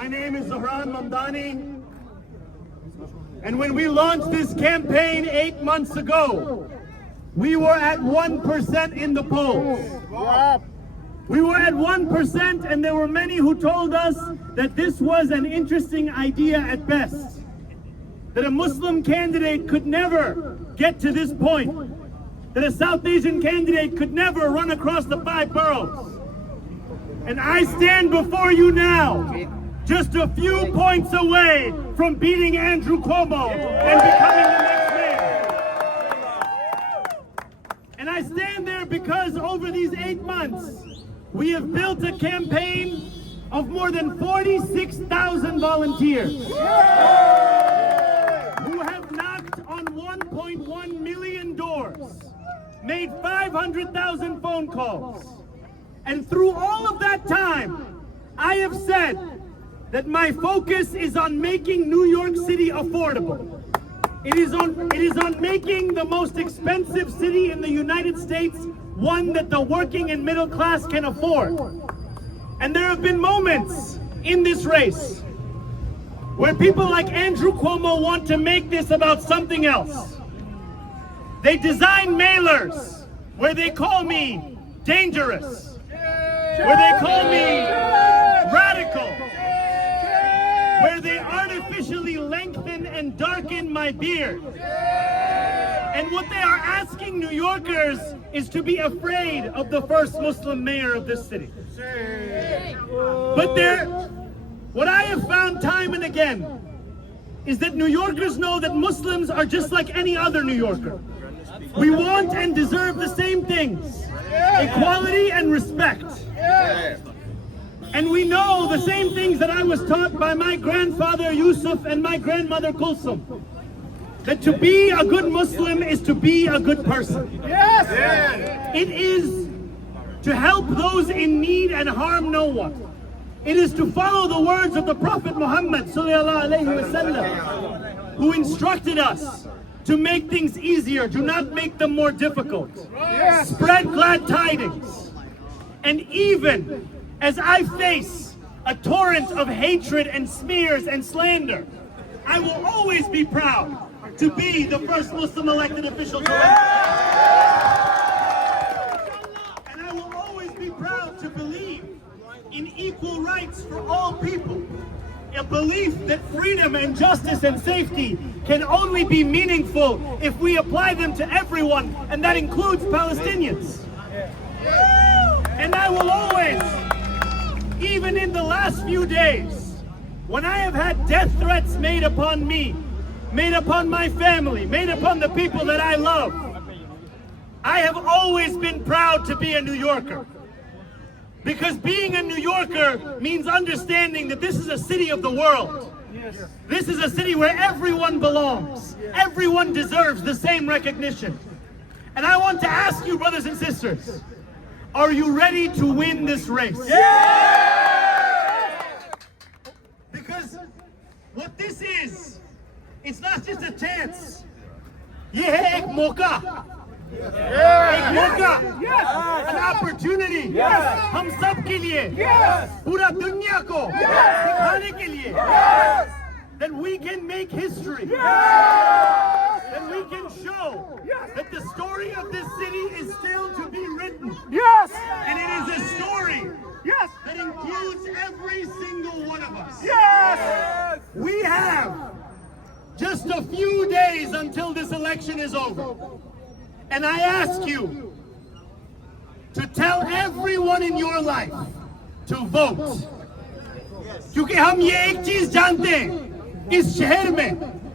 My name is Zohran Mamdani, and when we launched this campaign 8 months ago, we were at 1% in the polls. We were at 1%, and there were many who told us that this was an interesting idea at best, that a Muslim candidate could never get to this point, that a South Asian candidate could never run across the 5 boroughs. And I stand before you now, just a few points away from beating Andrew Cuomo and becoming the next mayor. And I stand there because over these 8 months, we have built a campaign of more than 46,000 volunteers who have knocked on 1.1 million doors, made 500,000 phone calls. And through all of that time, I have said that my focus is on making New York City affordable. It is on making the most expensive city in the United States one that the working and middle class can afford. And there have been moments in this race where people like Andrew Cuomo want to make this about something else. They design mailers where they call me dangerous, where they call me radical, where they artificially lengthen and darken my beard. And what they are asking New Yorkers is to be afraid of the first Muslim mayor of this city. But what I have found time and again is that New Yorkers know that Muslims are just like any other New Yorker. We want and deserve the same things: equality and respect. And we know the same things that I was taught by my grandfather Yusuf and my grandmother Kulsum, that to be a good Muslim is to be a good person. Yes! It is to help those in need and harm no one. It is to follow the words of the Prophet Muhammad ﷺ, who instructed us to make things easier, do not make them more difficult. Yes. Spread glad tidings. And even as I face a torrent of hatred and smears and slander, I will always be proud to be the first Muslim elected official to run. And I will always be proud to believe in equal rights for all people. A belief that freedom and justice and safety can only be meaningful if we apply them to everyone, and that includes Palestinians. And I will always, even in the last few days, when I have had death threats made upon me, made upon my family, made upon the people that I love, I have always been proud to be a New Yorker. Because being a New Yorker means understanding that this is a city of the world. This is a city where everyone belongs. Everyone deserves the same recognition. And I want to ask you, brothers and sisters, are you ready to win this race? Because what this is, it's not just a chance. Ye hai ek mauka. एक मौका, an opportunity, हम सब के लिए, पूरा दुनिया को दिखाने के लिए, that we can make history, that we can show that the story of this city is still to be written. Yes, and it is a story that includes every single one of us. Yes, we have just a few days until this election is over. And I ask you to tell everyone in your life to vote. क्योंकि हम ये एक चीज जानते हैं, इस शहर में,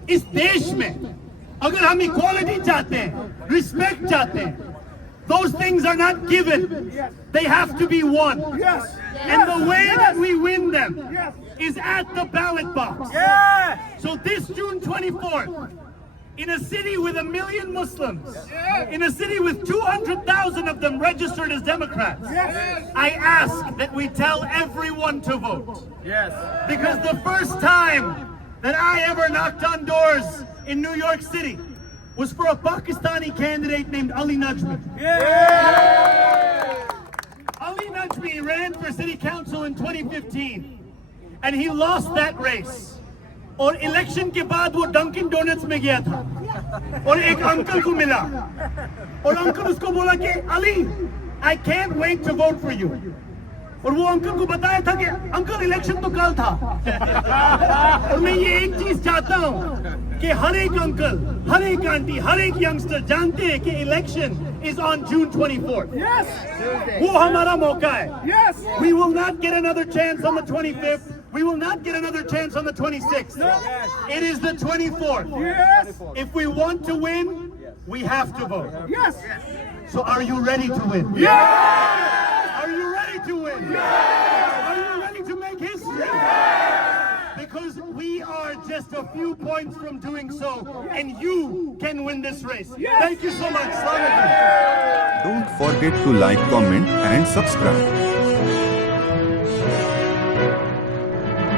इस देश में, अगर हम equality चाहते हैं, respect चाहते हैं, those things are not given. They have to be won. And the way that we win them is at the ballot box. So this June 24th, in a city with 1 million Muslims, in a city with 200,000 of them registered as Democrats, I ask that we tell everyone to vote. Because the first time that I ever knocked on doors in New York City was for a Pakistani candidate named Ali Najmi. Ali Najmi ran for city council in 2015. and he lost that race. और election के बाद वो Dunkin donuts में गया था और एक uncle को मिला और अंकल उसको बोला कि Ali I can't wait to vote for you और वो अंकल को बताया था कि अंकल इलेक्शन तो कल था और मैं ये एक चीज चाहता हूं कि हर एक अंकल, हर एक आंटी, हर एक यंगस्टर जानते हैं कि election is on June 24th. Yes. वो हमारा मौका है. Yes. We will not get another chance on the 25th. We will not get another chance on the 26th. No. It is the 24th. Yes. If we want to win, we have to vote. Yes. So are you ready to win? Yes. Are you ready to win? Yes. Are you ready to make history? Because we are just a few points from doing so, and you can win this race. Yes. Thank you so much. Assalamu alaikum. Don't forget to like, comment and subscribe.